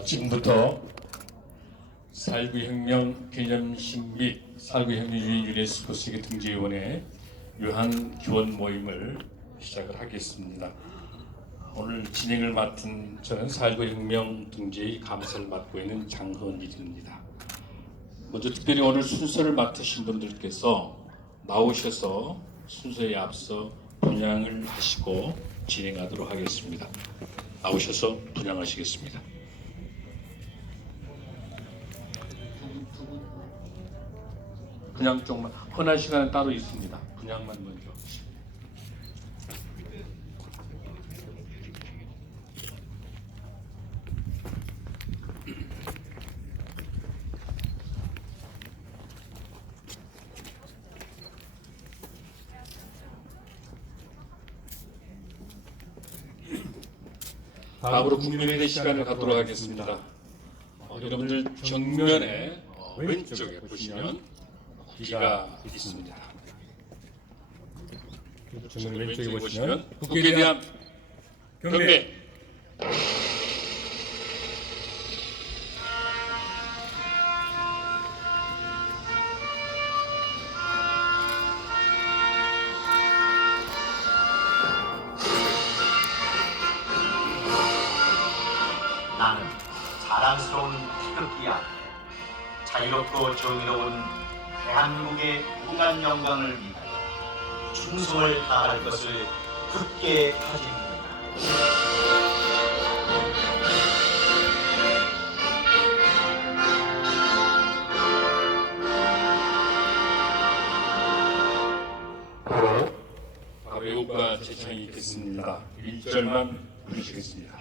어, 지금부터 4.19 혁명 기념식 및 4.19 혁명 유엔 유네스코 세계 등재위원회 유한 기원 모임을 시작을 하겠습니다. 오늘 진행을 맡은 저는 4.19 혁명 등재위 감사를 맡고 있는 장헌일입니다. 먼저 특별히 오늘 순서를 맡으신 분들께서 나오셔서 순서에 앞서 분양을 하시고 진행하도록 하겠습니다. 나오셔서 분양하시겠습니다. 분양 쪽만 헌한 시간은 따로 있습니다. 분양만 먼저. 다음으로 국민의 시간을 갖도록 하겠습니다. 어, 여러분들 정면에 어, 왼쪽에 보시면 국 기가 있습니다. 저는 왼쪽에 보시면 국기에 대한 경례. 나는 자랑스러운 태극기 아래 자유롭고 정의로운 대한민국의 무한 영광을 위하여 충성을 다할 것을 굳게 다짐합니다. 바로 외국과 재창이 있겠습니다. 1절만 부르시겠습니다.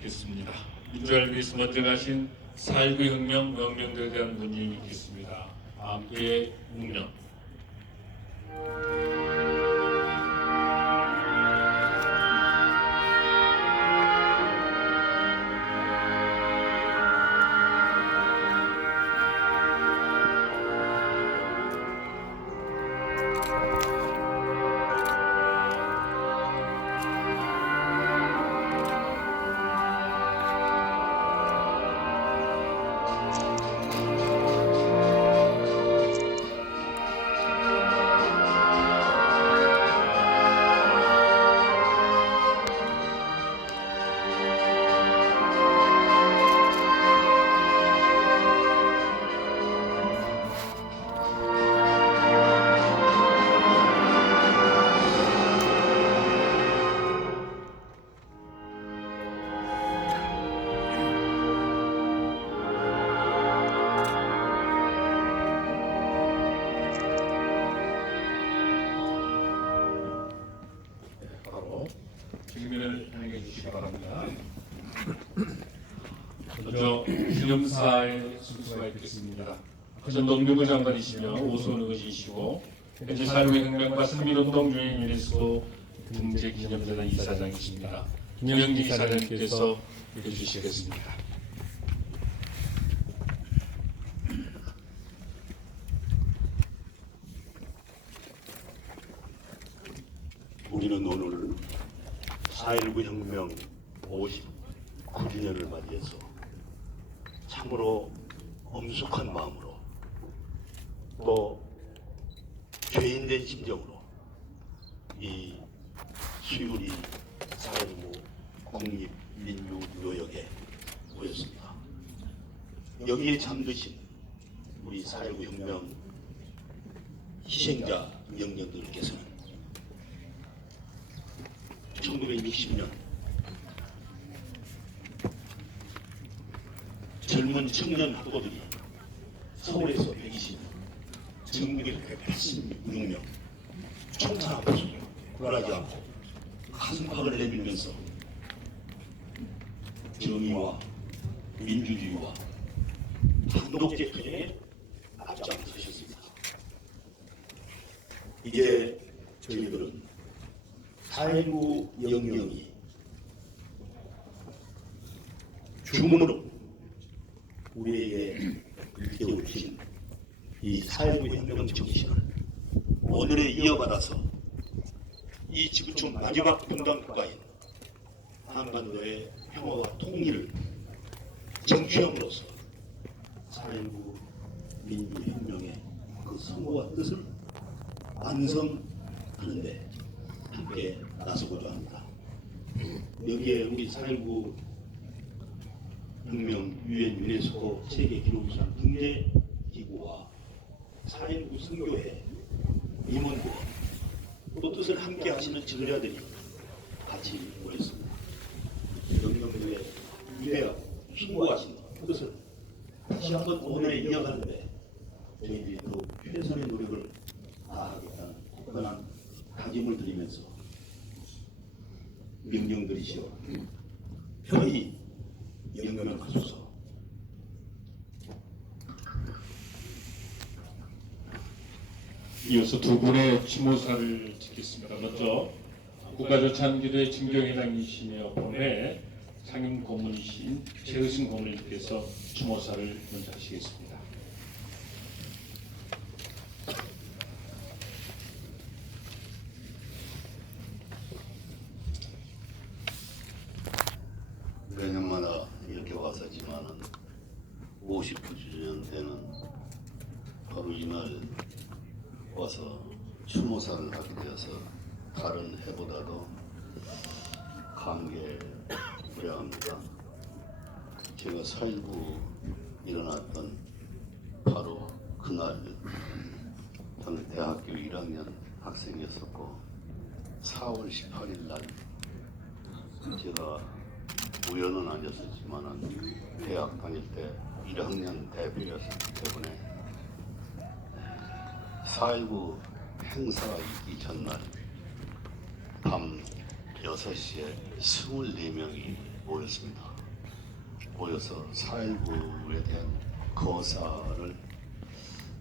시간을 갖겠습니다. 민주화를 위해서 먼저 가신 4.19 혁명 명령들에 대한 문의이 있겠습니다. 함께 묵념. 기념사의 순서가 있겠습니다. 전 농림부 장관이시며 오손 의지시고 현재 사회의 혁명과 승민운동 유엔 유네스코 등재 기념재단 이사장이십니다. 김영기 이사장님께서 해주시겠습니다. 우리는 오늘 4.19 혁명 59주년을 맞이해서 참으로 엄숙한 마음으로 또 죄인된 심정으로 이 수유리 사일구 국립민주묘역에 모였습니다. 여기에 잠드신 우리 4.19 혁명 희생자 영령들께서는 1960년 젊은 청년 학도들이 서울에서 120명, 전국에서 186명 총탄 앞에서 굴하지 않고 가슴팍을 내밀면서 정의와 민주주의와 한독재 투쟁에 앞장서셨습니다. 이제 저희들은 4.19 영령이 주문으로 우리에게 일깨워 주신 이4.19 혁명 정신을 오늘에 이어받아서 이 지구촌 마지막 분단 국가인 한반도의 평화와 통일을 쟁취함으로써 4.19 민주혁명의 그 성공과 뜻을 완성하는데 함께 나서고자 합니다. 여기에 우리 4.19 혁명 유엔 유네스코 세계 기록유산 등재 기구와 4.19 선교회 임원들 또 뜻을 함께 하시는 진료자들이 같이 모였습니다. 영명들의 위대한 숭고하신 뜻을 다시 한번 오늘에 이어가는데 저희들이 더욱 최선의 노력을 다하겠다는 굳건한 다짐을 드리면서 명령드리시오. 편히 영명을 하소서. 이어서 두 분의 추모사를 짓겠습니다. 먼저 국가조찬기도의 증경회장이시며 본회 상임 고문이신 최의순 고문님께서 추모사를 먼저 하시겠습니다. 매년마다 이렇게 왔었지만은 50주년 되는 바로 이날 와서 추모사를 하게 되어서 다른 해보다도 감개무량합니다. 제가 살고 일어났던 바로 그날 저는 대학교 1학년 학생이었었고 4월 18일 날 제가 우연은 아니었었지만은 대학 다닐 때 1학년 대표였었기 때문에 4.19 행사 있기 전날 밤 6시에 24명이 모였습니다. 모여서 4.19에 대한 거사를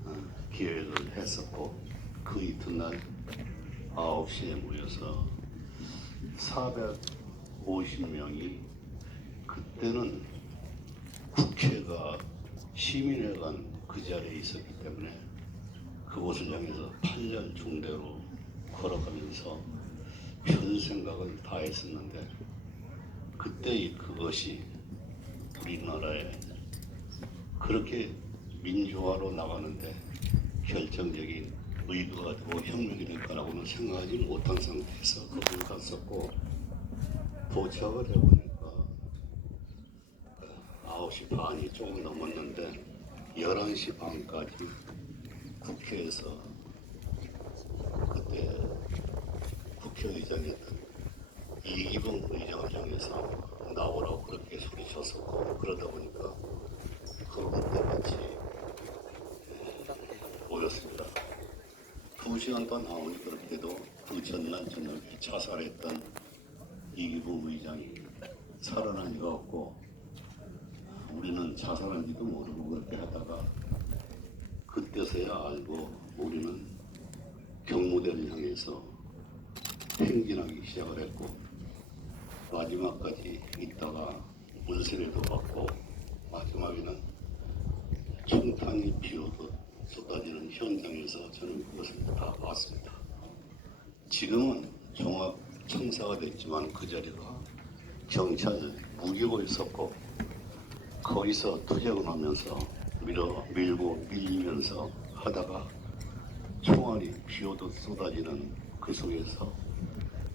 어, 기획을 했었고 그 이튿날 9시에 모여서 450명이 그때는 국회가 시민회관 그 자리에 있었기 때문에 그곳을 향해서 8년 중대로 걸어가면서 별 생각을 다 했었는데 그때 그것이 우리나라에 그렇게 민주화로 나가는데 결정적인 의도가 되고 혁명이 될 거라고는 생각하지 못한 상태에서 거길 갔었고 도착을 해보니까 9시 반이 조금 넘었는데 11시 반까지 국회에서 그때 국회의장이었던 이기봉 의장을 향해서 나오라고 그렇게 소리쳤었고 그러다 보니까 그 그때 같이 모였습니다. 두 시간 동안 나오니 그렇게도 그 전날 저녁에 자살했던 이기봉 의장이 살아난 이가 없고 우리는 자살한지도 모르고 그렇게 하다가 그때서야 알고 우리는 경무대를 향해서 행진하기 시작을 했고 마지막까지 있다가 물세례도 받고 마지막에는 총탄이 비오듯 쏟아지는 현장에서 저는 그것을 다 봤습니다. 지금은 종합 청사가 됐지만 그 자리가 경찰 무기고 있었고 거기서 투쟁을 하면서 밀어 밀고 밀리면서 하다가 총알이 비오듯 쏟아지는 그 속에서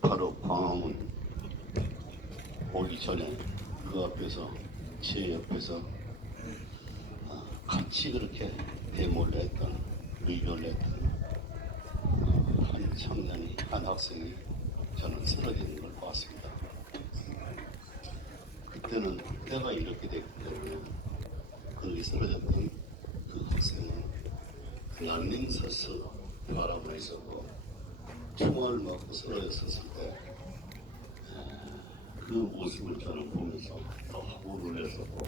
바로 광화문 오기 전에 그 앞에서 제 옆에서 어, 같이 그렇게 데모를 했던 의견을 했던 어, 한 청년이 한 학생이 저는 쓰러지는 걸 봤습니다. 그때는 때가 이렇게 됐기 때문에 거기 쓰러졌던 그 학생은 란닝서스 바람을 있었고 총알 맞고 쓰러졌었을 때 그 모습을 저는 보면서 더 화보를 했었고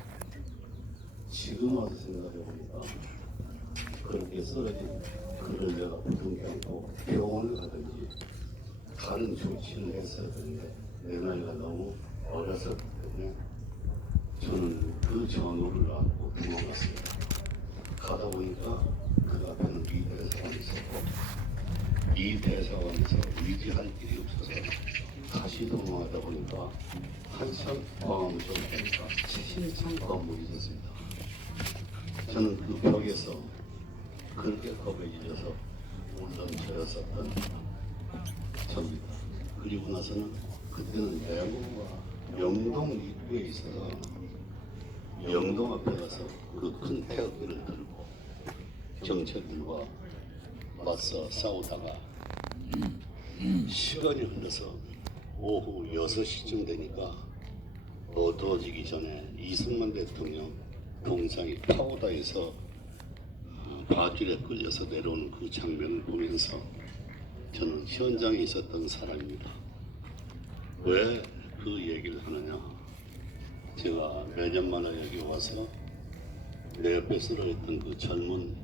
지금 와서 생각해 보니까 그렇게 쓰러진 그를 내가 부둥켜 안고 병원을 가든지 다른 조치를 했어야 되는데 내 나이가 너무 어렸었기 때문에 저는 그 전후를 안고 도망갔습니다. 가다 보니까 그 앞에는 이 대사관이 있었고 이 대사관에서 위지할 길이 없어서 다시 도망하다 보니까 한참 광화문 쪽에 보니까 최신창 광화문이 있었습니다. 저는 그 벽에서 그렇게 겁에 질려서 울렁거렸었던 접니다. 그리고 나서는 그때는 대구가 영동 입구에 있어서 영동 앞에 가서 그 큰 태극기를 들고 경찰들과 맞서 싸우다가 시간이 흘러서 오후 6시쯤 되니까 어두워지기 전에 이승만 대통령 동상이 파고다에서 어, 바줄에 끌려서 내려오는 그 장면을 보면서 저는 현장에 있었던 사람입니다. 왜 그 얘기를 하느냐? 제가 몇년 만에 여기 와서 내 옆에 쓰러졌던 그 젊은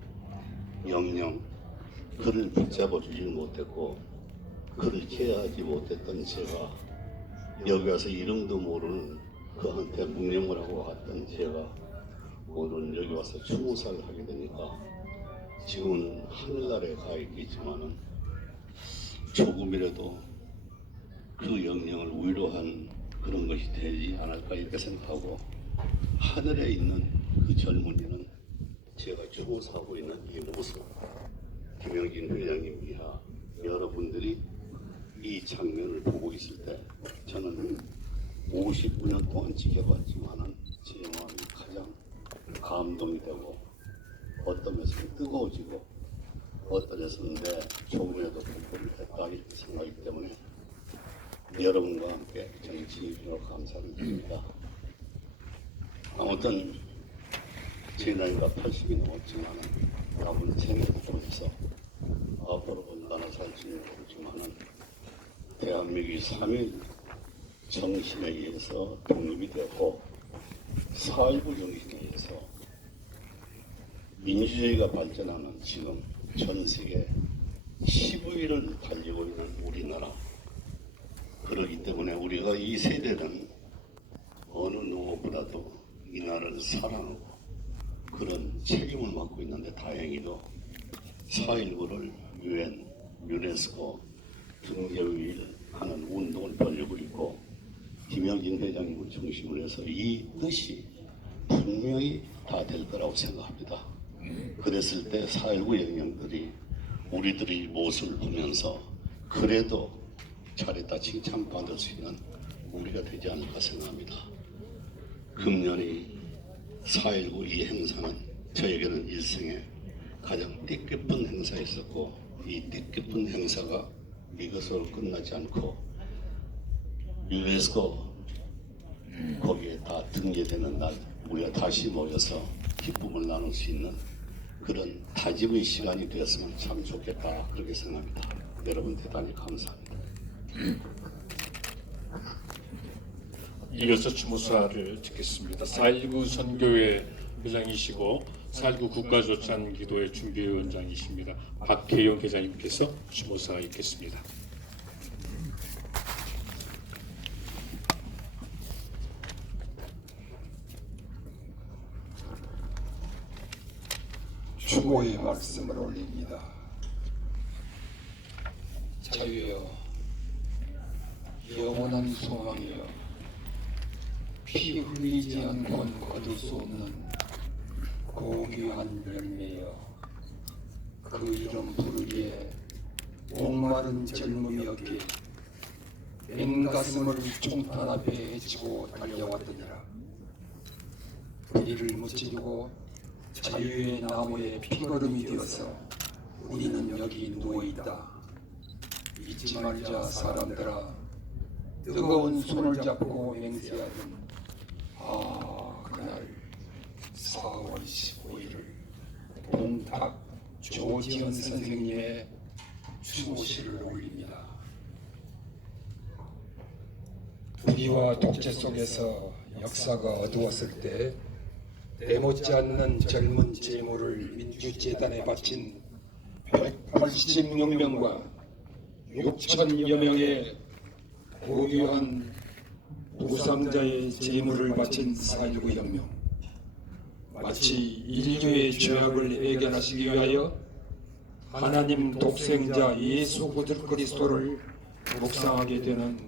영령 그를 붙잡아 주질 못했고 그를 케어하지 못했던 제가 여기 와서 이름도 모르는 그한테 묵념을 하고 갔던 제가 오늘 여기 와서 추모사를 하게 되니까 지금은 하늘나라에 가 있겠지만은 조금이라도 그 영령을 위로한 그런 것이 되지 않을까 이렇게 생각하고 하늘에 있는 그 젊은이는 제가 추모사하고 있는 이 모습 김영진 회장님 이하 여러분들이 이 장면을 보고 있을 때 저는 59년 동안 지켜봤지만은 제 마음이 가장 감동이 되고 어떤 면에서는 뜨거워지고 어떤 면에서는 내 조금이라도 공부를 했다 이렇게 생각하기 때문에 여러분과 함께 저는 진심으로 감사를 드립니다. 아무튼 제 나이가 80이 넘었지만은 남은 생애를 통해서 앞으로 얼마나 살지는 모르지만은 대한민국이 3일 정신에 의해서 독립이 되고 4.19 정신에 의해서 민주주의가 발전하는 지금 전 세계 15위를 달리고 있는 우리나라 그렇기 때문에 우리가 이 세대는 어느 누구보다도 이 나라를 사랑하고 그런 책임을 맡고 있는데 다행히도 4.19를 유엔, 유네스코 등재위를 하는 운동을 벌이고 있고 김영진 회장님을 중심으로 해서 이 뜻이 분명히 다 될 거라고 생각합니다. 그랬을 때 4.19 영령들이 우리들의 모습을 보면서 그래도 잘했다 칭찬받을 수 있는 우리가 되지 않을까 생각합니다. 금년이 4.19 이 행사는 저에게는 일생에 가장 뜻깊은 행사였었고 이 뜻깊은 행사가 이것으로 끝나지 않고 유네스코 거기에 다 등재되는 날 우리가 다시 모여서 기쁨을 나눌 수 있는 그런 다짐의 시간이 되었으면 참 좋겠다 그렇게 생각합니다. 여러분 대단히 감사합니다. 이어서 추모사를 듣겠습니다. 4.19 선교회 회장이시고 4.19 국가조찬 기도회 준비위원장이십니다. 박혜영 회장님께서 추모사 읽겠습니다. 추모의 말씀을 올립니다. 자유여, 영원한 소망이여, 피 흘리지 않고는 거둘 수 없는 고귀한 열매여. 그 이름 부르기에 목마른 젊음이 없기에 맨가슴을 총탄 앞에 헤치고 달려왔더니라. 우리를 무찌르고 자유의 나무에 피걸음이 되어서 우리는 여기 누워있다. 잊지 말자 사람들아 뜨거운 손을 잡고 맹세하던 아 그날 4월 15일을 동탁 조지현 선생님의 추모시를 올립니다. 부귀와 독재 속에서 역사가 어두웠을 때 대못지 않는 젊은 재물을 민주재단에 바친 186명과 6천여 명의 고귀한 우상자의 재물을 바친 4.19 혁명 마치 인류의 죄악을 해결하시기 위하여 하나님 독생자 예수 그리스도를 묵상하게 되는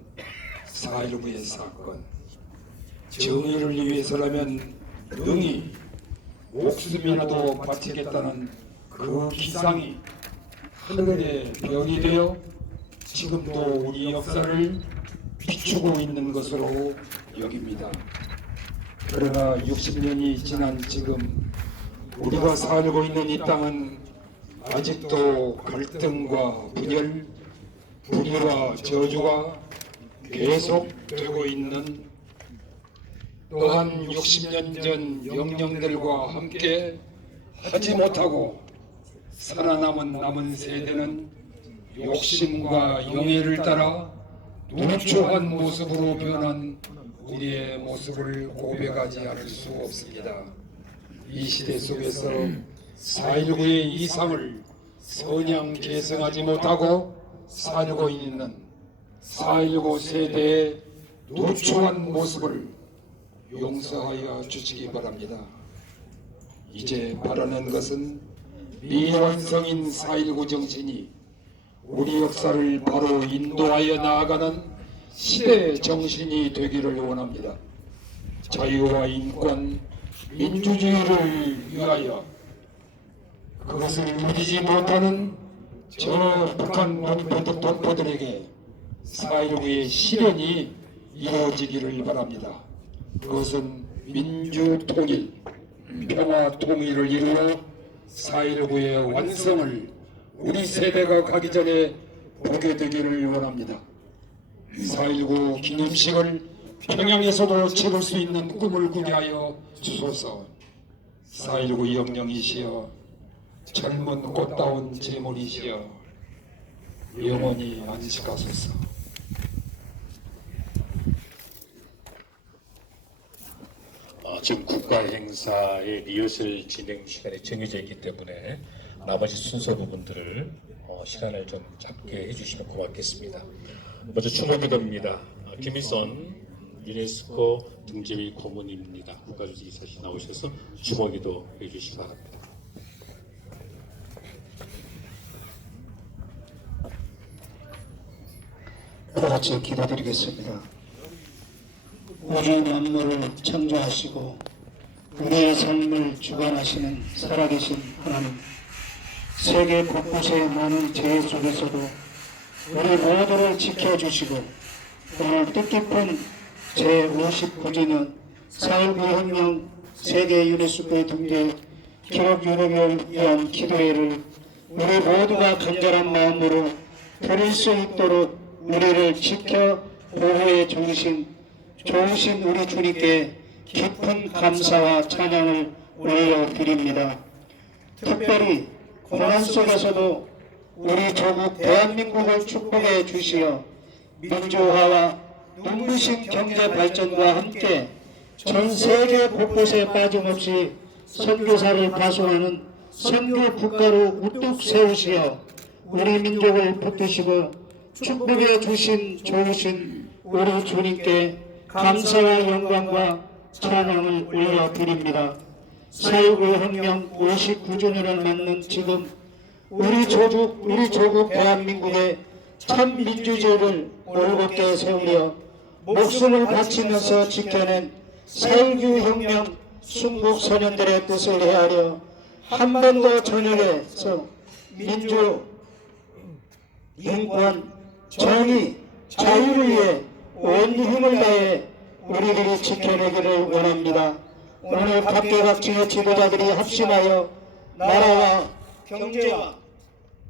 4.19의 사건. 정의를 위해서라면 능히 목숨이라도 바치겠다는 그 기상이 하늘의 별이 되어 지금도 우리 역사를 비추고 있는 것으로 여깁니다. 그러나 60년이 지난 지금 우리가 살고 있는 이 땅은 아직도 갈등과 분열, 분열과 저주가 계속되고 있는 또한 60년 전 명령들과 함께 하지 못하고 살아남은 남은 세대는 욕심과 영예를 따라 누추한 모습으로 변한 우리의 모습을 고백하지 않을 수 없습니다. 이 시대 속에서 4.19의 이상을 선양 계승하지 못하고 살고 있는 4.19 세대의 누추한 모습을 용서하여 주시기 바랍니다. 이제 바라는 것은 미완성인 4.19 정신이 우리 역사를 바로 인도하여 나아가는 시대 정신이 되기를 원합니다. 자유와 인권, 민주주의를 위하여 그것을 누리지 못하는 저 북한 동포- 동포들에게 4.19의 실현이 이루어지기를 바랍니다. 그것은 민주 통일, 평화 통일을 이루어 4.19의 완성을 우리 세대가 가기 전에 보게 되기를 원합니다. 4.19 기념식을 평양에서도 치를 수 있는 꿈을 꾸게 하여 주소서 4.19 영령이시여 젊은 꽃다운 제물이시여 영원히 안식하소서 어, 지금 국가 행사의 리허설 진행 시간이 정해져 있기 때문에 나머지 순서 부분들을 어, 시간을 좀 잡게 해주시면 고맙겠습니다. 먼저 추모기도입니다. 어, 김일선 유네스코 등재위 고문입니다. 국가주지사시 나오셔서 추모기도 해주시기 바랍니다. 다 같이 기도드리겠습니다. 우주 만물을 창조하시고 우리의 삶을 주관하시는 살아계신 하나님 세계 곳곳의 많은 재해 속에서도 우리 모두를 지켜주시고 오늘 뜻깊은 제59주년 4.19 혁명 세계 유네스코의 등재 기록 유력을 위한 기도회를 우리 모두가 간절한 마음으로 드릴 수 있도록 우리를 지켜 보호해 주신 좋으신 우리 주님께 깊은 감사와 찬양을 올려드립니다. 특별히 고난 속에서도 우리 조국 대한민국을 축복해 주시어 민주화와 눈부신 경제 발전과 함께 전 세계 곳곳에 빠짐없이 선교사를 파송하는 선교 국가로 우뚝 세우시어 우리 민족을 붙드시고 축복해 주신 좋으신 우리 주님께 감사와 영광과 찬양을 올려드립니다. 4.19 혁명 59주년을 맞는 지금 우리 조국, 우리 조국 대한민국의 참 민주주의를 올곧게 세우려 목숨을 바치면서 지켜낸 사일규 혁명 순국 소년들의 뜻을 헤아려 한반도 전역에서 민주, 인권, 정의, 자유를 위해 온 힘을 다해 우리들이 지켜내기를 원합니다. 오늘 각계각층의 지도자들이 합심하여 나라와 경제와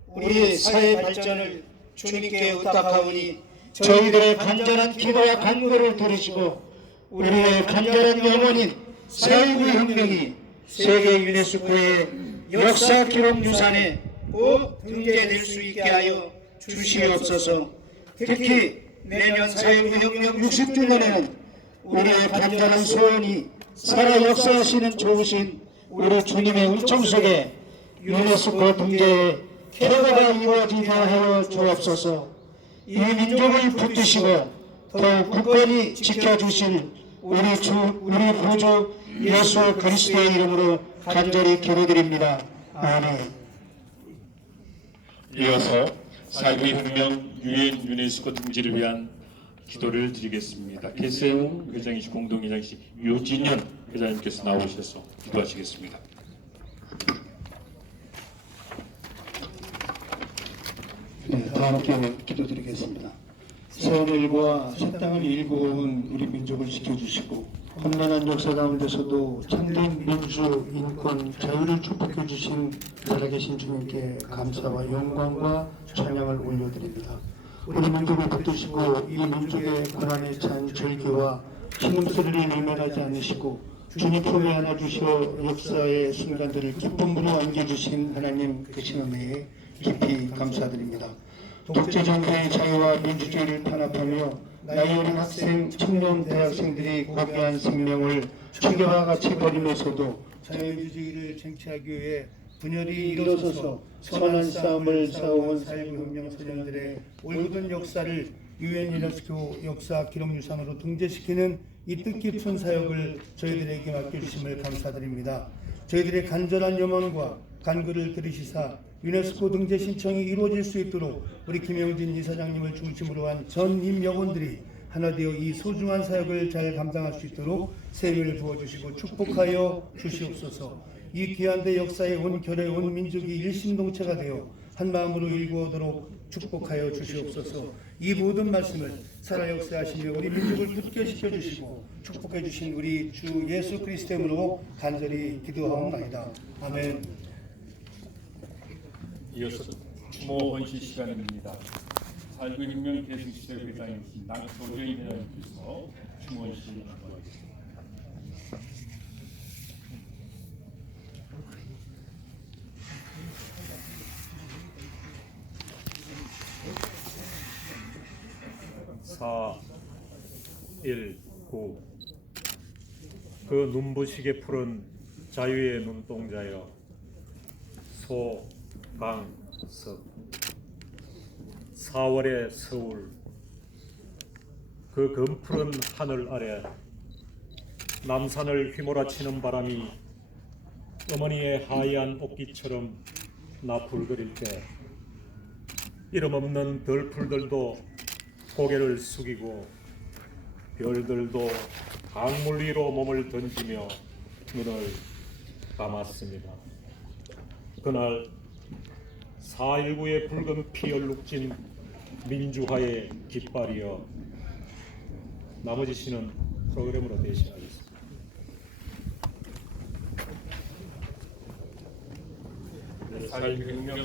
우리 사회 발전을 주님께 의탁하오니 저희들의 간절한 기도와 간구를 들으시고 우리의 간절한 염원인 사일구 혁명이 세계 유네스코의 역사 기록 유산에 꼭 등재될 수 있게 하여 주시옵소서. 특히 내년 사일구 혁명 60주년에는 우리의 간절한 소원이 살아 역사하시는 좋으신 우리 주님의 은총 속에 유네스코 등재에 쾌거가 이루어지게 하여 주옵소서. 이 민족을 붙드시고 더욱 굳건히 지켜주실 우리 주 우리 구주 예수 그리스도의 이름으로 간절히 기도드립니다. 아멘. 이어서 사일구 혁명 유엔 유네스코 등재를 위한 기도를 드리겠습니다. 개세웅 회장이시 공동회장이시 유진현 회장님께서 나오셔서 기도하시겠습니다. 네, 다 함께 기도드리겠습니다. 세월일과 새 땅을 일구어온 우리 민족을 지켜주시고 험난한 역사 가운데서도 참된 민주, 인권, 자유를 축복해 주신 살아계신 주님께 감사와 영광과 찬양을 올려드립니다. 우리 민족을 붙드시고 이 민족의 고난에 찬 절기와 신음소리를 외면하지 않으시고 주님 품에 안아주시어 역사의 순간들을 기쁨으로 안겨주신 하나님 되신 은혜에 깊이 감사드립니다. 독재정부의 자유와 민주주의를 탄압하며 나이 어린 학생, 청년, 대학생들이 고귀한 생명을 추계와 같이 버리면서도 자유주의를 쟁취하기 위해 분열이 일어서서 선한 싸움을 싸워온 사회혁명 소년들의 올곧은 역사를 유엔 유네스코 역사 기록유산으로 등재시키는 이 뜻깊은 사역을 저희들에게 맡겨주심을 감사드립니다. 저희들의 간절한 염원과 간구를 들으시사 유네스코 등재 신청이 이루어질 수 있도록 우리 김영진 이사장님을 중심으로 한 전임 여원들이 하나 되어 이 소중한 사역을 잘 감당할 수 있도록 세임을 부어주시고 축복하여 주시옵소서. 이 귀한대 역사의 온 결의 온 민족이 일심동체가 되어 한 마음으로 일구어도록 축복하여 주시옵소서. 이 모든 말씀을 살아 역사하시며 우리 민족을 붙게시켜 주시고 축복해 주신 우리 주 예수 그리스도로 간절히 기도하옵나이다. 아멘. 이어서 추모 원시 시간입니다. 살구 혁명 계승 시대 회장이신 남조재인 회장님께서 추모 원시 주도하겠습니다. 사, 일, 구. 그 눈부시게 푸른 자유의 눈동자여. 소강석. 4월의 서울. 그 검푸른 하늘 아래 남산을 휘몰아치는 바람이 어머니의 하얀 옷깃처럼 나 붉으릴 때 이름 없는 덜풀들도 고개를 숙이고 별들도 강물 위로 몸을 던지며 눈을 감았습니다. 그날 4.19의 붉은 피 얼룩진 민주화의 깃발이여 나머지 시는 프로그램으로 대신하겠습니다. 사일혁명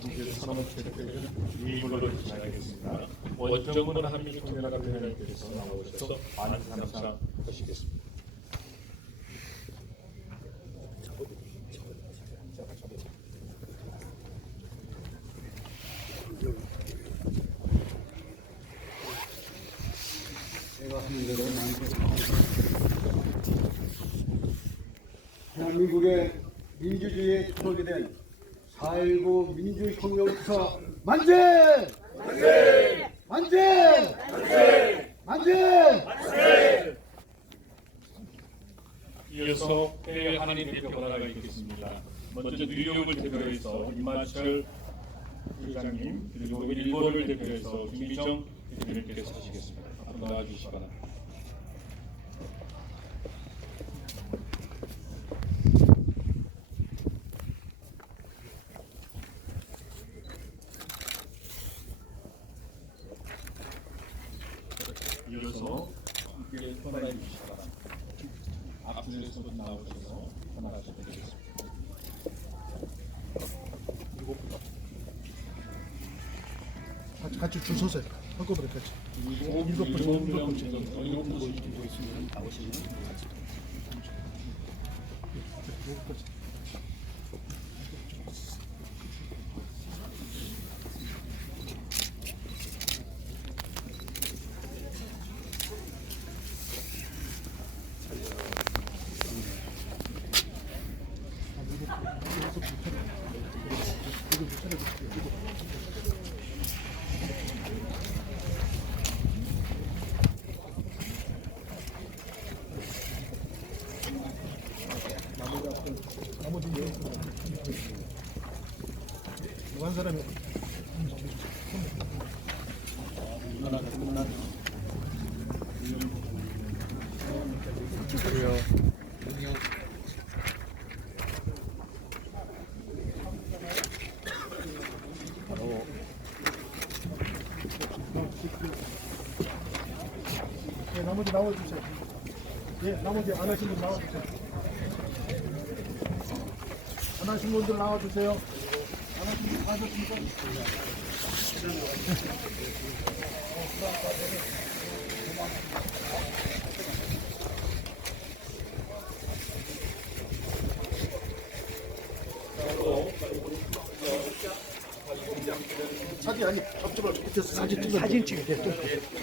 분계 산업체육회는 미물로 진행하겠습니다. 원정문 한미통연합 회장님께서 나오셔서 많은 감상하시겠습니다. 대한민국의 민주주의의 초석이 된 4.19 민주혁명투사 만세! 만세! 만세! 만세! 이어서 해외 한인 대표 번화가 있겠습니다. 먼저 뉴욕을 대표해서 임마철 회장님 그리고 일본을 대표해서 김미정 대표님께서 하시겠습니다. 앞으로 나와주시기 바랍니다. 전화해 주시기 바랍니다. 앞줄에서 나오셔서 전화하시면 되겠습니다. 같이, 같이 줄 서세요. 한꺼번에 같이. 일곱 분 일곱 분 정도 일곱 분있으면 나오시면 한 사람이 예, 나와주세요. 예, 나머지 안 하신 분 나와주세요. 안 하신 분들 나와주세요. 안 하신 분 하셨습니까? 사진 아니 사진 찍어 사진 찍어 계단